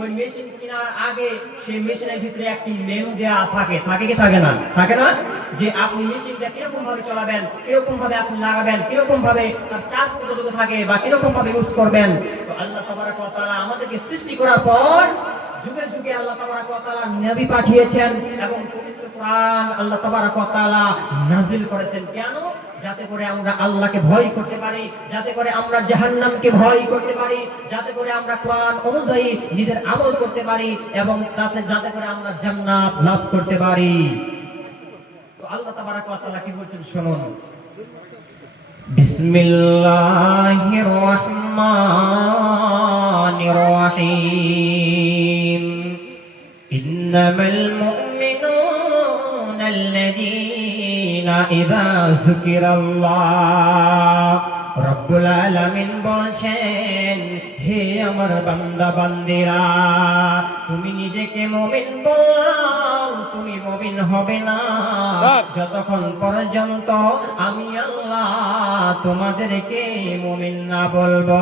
ওই মেশিন কেনার আগে সেই মেশিনের ভিতরে একটি মেনু দেয়া থাকে, থাকে কি থাকে না? থাকে না? যে আপনি মেশিনটা কিরকম ভাবে চালাবেন, কিরকম ভাবে আপনি লাগাবেন, কিরকম ভাবে তার চার্জ কতটুকু থাকে বা কিরকম ভাবে ইউজ করবেন। তো আল্লাহ তাবারক ওয়া তাআলা আমাদেরকে সৃষ্টি করার পর যুগে যুগে আল্লাহ তাবারক ওয়া তাআলা নবী পাঠিয়েছেন এবং পবিত্র কোরআন আল্লাহ তাবারক ওয়া তাআলা নাযিল করেছেন। কেন? যাতে করে আমরা আল্লাহকে ভয় করতে পারি, যাতে করে আমরা জাহান্নামকে ভয় করতে পারি, যাতে করে আমরা কোরআন অনুযায়ী নিজের আমল করতে পারি এবং যাতে করে আমরা জান্নাত লাভ করতে পারি। তো আল্লাহ তাবারক ওয়া তাআলা কি বলছেন শুনুন। বিসমিল্লাহির রহমানির রহিম। ইন্নামাল মুমিনুনা আল্লাযীনা ইযা যুকিরাল্লাহ। রব্বুল আলামিন বলেন, হে আমার বান্দা বান্দিরা, তুমি নিজেকে মুমিন বল, তুমি মুমিন হবে না যতক্ষণ পর্যন্ত আমি আল্লাহ তোমাদেরকে মুমিন না বলবো।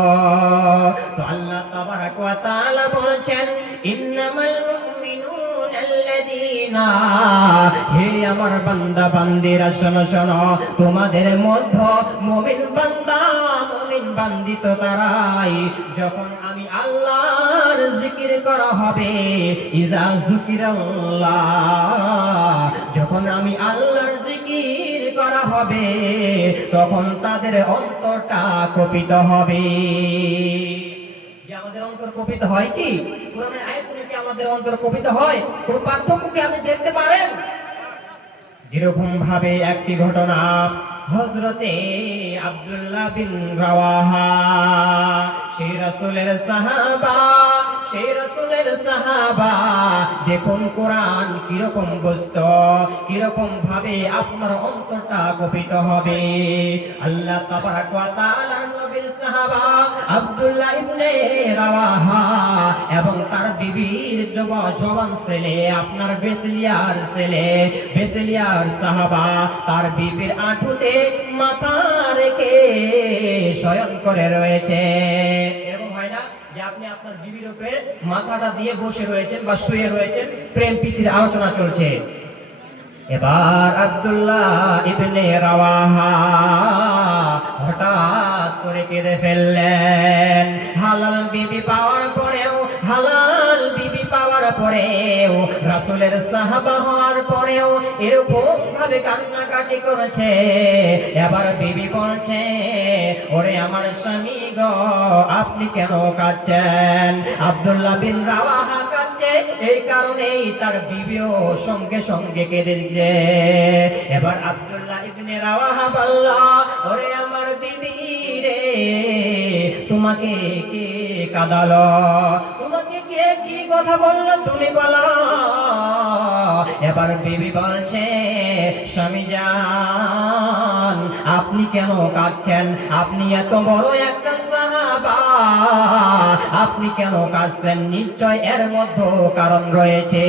তো আল্লাহ তাবারক ওয়া তাআলা বলেন, ইন্নামাল মুমিনুনা আল্লাযীনা, হে আমার বান্দা বান্দিরা শোনো শোনো, তোমাদের মধ্যে মুমিন বান্দা মুমিন বান্দি তো তারাই যখন আমি আল্লাহর জিকির করা হবে। ইজা যুকিরাল্লাহ, যখন আমি আল্লাহর জিকির করা হবে তখন তাদের অন্তরটা কপিত হবে। যে আমাদের অন্তর কপিত হয় কি? কোরআনের আয়াত শুনে কি আমাদের অন্তর কপিত হয়? কোন পার্থক্য কি আপনি দেখতে পারেন? যেরকম ভাবে একটি ঘটনা, হযরতে আব্দুল্লাহ বিন রাওয়াহা, সেই রাসূলের সাহাবা, সেই রাসূলের সাহাবা, দেখুন কোরআন কিরকম বস্তু, কিরকম ভাবে আপনার অন্তরটা কপিত হবে। আল্লাহ তাবারক ওয়া তাআলার নবীর সাহাবা আব্দুল্লাহ ইবনে রাওয়াহা এবং তার বিবির জওয়ান ছেলে, আপনার বেসলিয়ার ছেলে, বেসলিয়ার সাহাবা তার বিবির আঁঠুতে মাথা রেখে শয়ন করে রয়েছে। এরকম হয় না যে আপনি আপনার বিবির উপরে মাথাটা দিয়ে বসে রয়েছেন বা শুয়ে রয়েছেন, প্রেম প্রীতির আলোচনা চলছে। এবার আব্দুল্লাহ ইবনে রাওয়াহা হঠাৎ করে কেঁদে ফেললেন। হালাল বিবি পাওয়ার পরেও, হালাল বিবি পাওয়ার পরেও, রাসূলের সাহাবা হওয়ার পরেও এরকম ভাবে কান্নাকাটি করেছে। এবার বিবি বলছে, ওরে আমার স্বামী গো, আপনি কেন কাঁদছেন? আব্দুল্লাহ বিন রাওয়াহা কাঁদছে, এই কারণেই তার বিবিও সঙ্গে সঙ্গে কেঁদে দিচ্ছে। এবার আব্দুল্লাহ ইবনে রাওয়াহা বলল, ওরে আমার বিবি রে, তোমাকে কে কাঁদালো? তোমাকে কে কি কথা বললো তুমি বলো। এবার বিবি বলছে, স্বামী জান, আপনি কেন কাঁদছেন? আপনি এত বড় একটা সাহাবা, আপনি কেন কাঁদছেন? নিশ্চয় এর মধ্যে কারণ রয়েছে।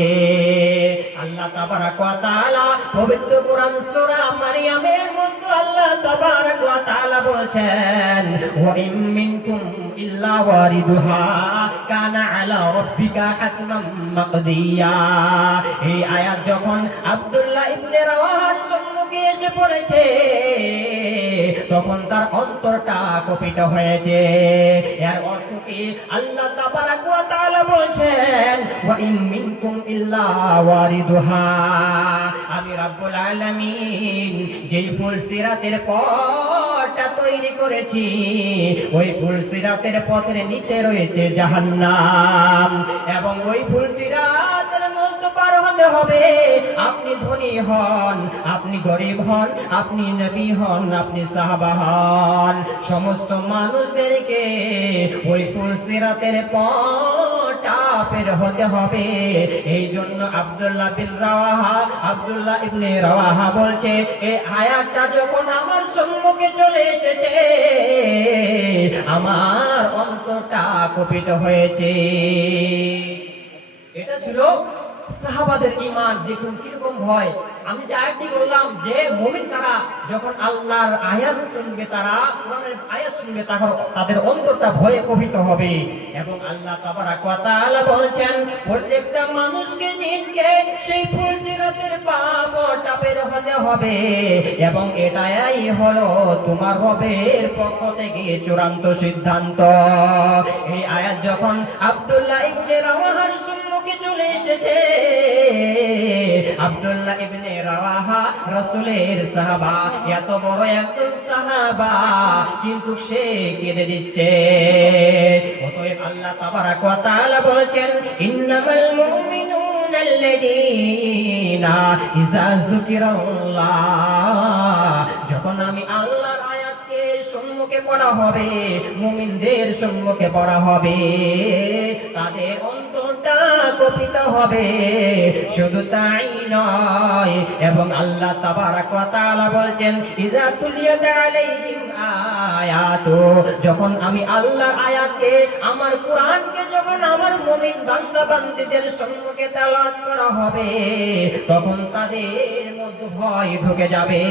আল্লাহ তাবারক ওয়া তাআলা পবিত্র কোরআন সূরা মারইয়ামের মধ্যে আল্লাহ তাবারক ওয়া তাআলা বলেছেন, ওয়া ইম মিনকুম ইল্লা ওয়ারিদুহা কানা আলা রাব্বিকা হাতমান মাকদিয়া। এই আয়াত যখন আব্দুল্লাহ ইবনে রাওয়াহার সম্মুখে এসে পড়েছে তখন তার অন্তরটা কপিত হয়েছে। এর অর্থ কি? আল্লাহ তাবারক ওয়া তাআলা বলেন, ওয়া ইম মিনকুম ইল্লা ওয়ারিদুহা, আমি রব্বুল আলামিন যেই ফুলসিরাতের পথটা তৈরি করেছি, ওই ফুলসিরাতের পথের নিচে রয়েছে জাহান্নাম, এবং ওই ফুলসিরাতের মধ্যে পার হতে হবে। আপনি ধনী হন, আপনি গরিব হন, আপনি নবী হন, আপনি সাহাবা হন, সমস্ত মানুষদেরকে ওই ফুলসিরাতের পথটা পের হতে হবে। এই জন্য আব্দুল্লাহ বিন রাওয়াহা, আব্দুল্লাহ ইবনে রাওয়াহা বলছে, এই আয়াতটা যখন আমার সম্মুখে চলে এসেছে আমার অন্তরটা কপিত হয়েছে। এটা ছিল সাহাবাদের ঈমান। দেখুন কিরকম ভয়। আমি যে আয়াতটি বললাম যে মুমিন তারা যখন আল্লাহর আয়াত শুনবে, তারা কোরআনের আয়াত শুনবে, তাদের অন্তরটা ভয়ে কম্পিত হবে। এবং আল্লাহ তাবারাক ওয়া তাআলা বলেছেন প্রত্যেকটা মানুষকে জিনকে সেই ফুলসিরাতের পাপটা পের হতে হবে, এবং এটাই হলো তোমার রবের পক্ষ থেকে চূড়ান্ত সিদ্ধান্ত। এই আয়াত যখন আব্দুল্লাহ ইবনে রাওয়াহার সম্মুখে চলে এসেছে, আব্দুল্লাহ ইবনে রাওয়াহা রাসূলের সাহাবা, এত বড় একজন সাহাবা, কিন্তু সে কেঁদে দিচ্ছে। অতএব আল্লাহ তাবারাক ওয়া তাআলা বলেছেন ইন্নামাল মুমিনুনা আল্লাযীনা ইযা যুকিরাল্লাহ, যখন আমি আল্লাহর আয়াতকে সম্মুখে পড়া হবে, মুমিনদের সম্মুখে পড়া হবে, তাদের অন্তরটা কম্পিত হবে। শুধু তাই নয়, এবং আল্লাহ তাবারাক ওয়া তাআলা বলছেন ইযা তুলিয়াত আলাইহিম আয়াতু, যখন আমি আল্লাহর আয়াতকে, আমার কোরআনকে যখন আমার মুমিন বান্দা বান্দীদের সম্মুখে তেলাওয়াত করা হবে, তখন তাদের মধ্যে ভয় ঢুকে যাবে।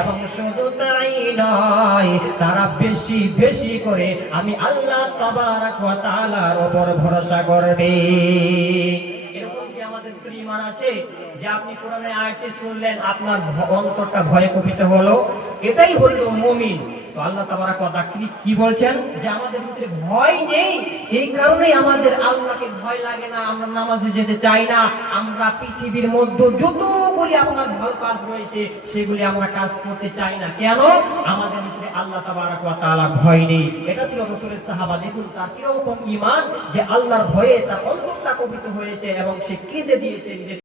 এবং শুধু তাই নয়, তারা বেশি বেশি করে আমি আল্লাহ তাবারাক ওয়া তাআলার উপর ভরসা করবে। এরকম কি আমাদের ঈমান আছে যে আপনি কোরআনের আয়াতটি শুনলেন, আপনার অন্তরটা ভয়ে কম্পিত হলো? এটাই হলো মুমিন। তো আল্লাহ তাবারাক ওয়া তাআলা কি বলছেন যে আমাদের ভিতরে ভয় নেই, এই কারণেই আমাদের আল্লাহকে ভয় লাগে না, আমরা নামাজে যেতে চাই না, আমরা পৃথিবীর মধ্যে যতগুলি আপনার ভালো কাজ রয়েছে সেগুলি আমরা কাজ করতে চাই না। কেন? আমাদের ভিতরে আল্লাহ তাবারাক ওয়া তাআলা ভয় নেই। এটা ছিল রাসূলের সাহাবা। দেখুন তার কিরকম ঈমান, যে আল্লাহর ভয়ে তার অন্তরটা কম্পিত হয়েছে এবং সে কেঁদে দিয়েছে।